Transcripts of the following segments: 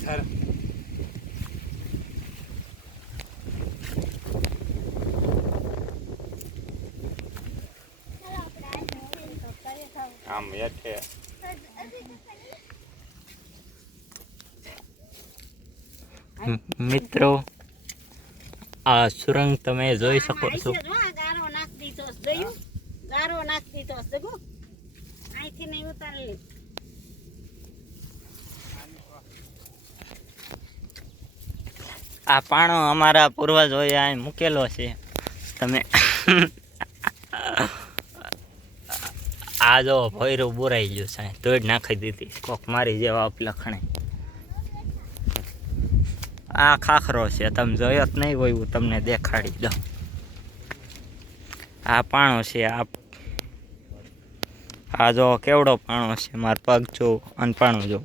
પથ્થર આમ હેઠે મિત્રો આ સુરંગ તમે જોઈ શકો છો. ગારો નાખી દીધો જગો અહીંથી નહીં ઉતારી. આ પાણો અમારા પૂર્વજોએ અહીં મૂકેલો છે. તમે આ જો ભોયરું બોરાઈ ગયું છે, તોડ નાખી દીધી કોક મારી જેવા લખણે. આ ખાખરો છે, તમે જોયો જ નહીં હોય, હું તમને દેખાડી દઉં. આ પાણો છે. આ જો કેવડો પાણો છે, મારો પગ જો અનપાણો જો.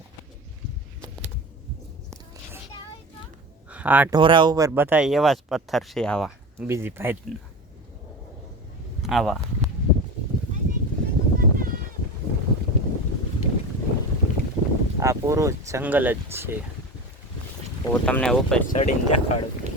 આ ઢોરા ઉપર બધા એવા જ પથ્થર છે, આવા બીજી ભાઈના આવા. આ પૂરું જંગલ જ છે. હું તમને ઉપર ચડીને દેખાડું.